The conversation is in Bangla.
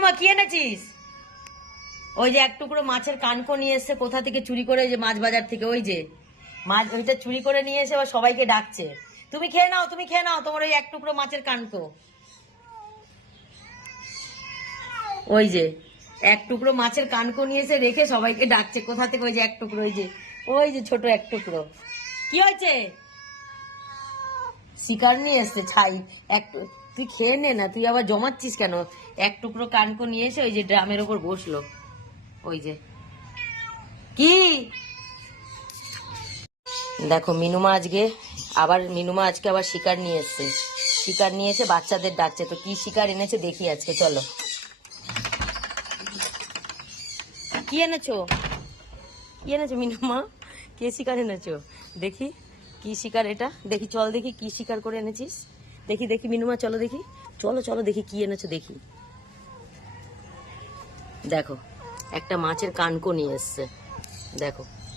মিনুমা কি এনেছিস? ওই যে এক টুকরো মাছের কানকো নিয়ে এসছে কোথা থেকে চুরি করে, যে মাছ বাজার থেকে, ওই যে মাছ ওইটা চুরি করে নিয়ে এসে আবার সবাইকে ডাকছে, তুমি খেয়ে নাও, তুমি খেয়ে নাও তোমার ওই এক টুকরো মাছের কানকো। ওই যে এক টুকরো মাছের কানকো নিয়ে এসে রেখে সবাইকে ডাকছে কোথা থেকে, ওই যে এক টুকরো, ওই যে ছোট এক টুকরো। কি হয়েছে? শিকার নিয়ে এসছে ছাই। এক তুই খেয়ে নে না, তুই আবার জমাচ্ছিস কেন? এক টুকরো কানকো নিয়ে এসে ওই যে ড্রামের ওপর বসলো। ওই যে কি দেখো মিনুমা আজকে আবার শিকার নিয়ে এসছে, শিকার নিয়ে এসে বাচ্চাদের ডাকছে। তো কি শিকার এনেছে দেখি আজকে, চলো। কি এনেছো? কি এনেছো মিনুমা? কে শিকার এনেছো দেখি? কি শিকার এটা দেখি, চল দেখি কি শিকার করে এনেছিস। দেখি দেখি মিনুমা, চলো দেখি, চলো চলো দেখি কি এনেছো দেখি। দেখো একটা মাছের কানকো নিয়ে এসছে, দেখো।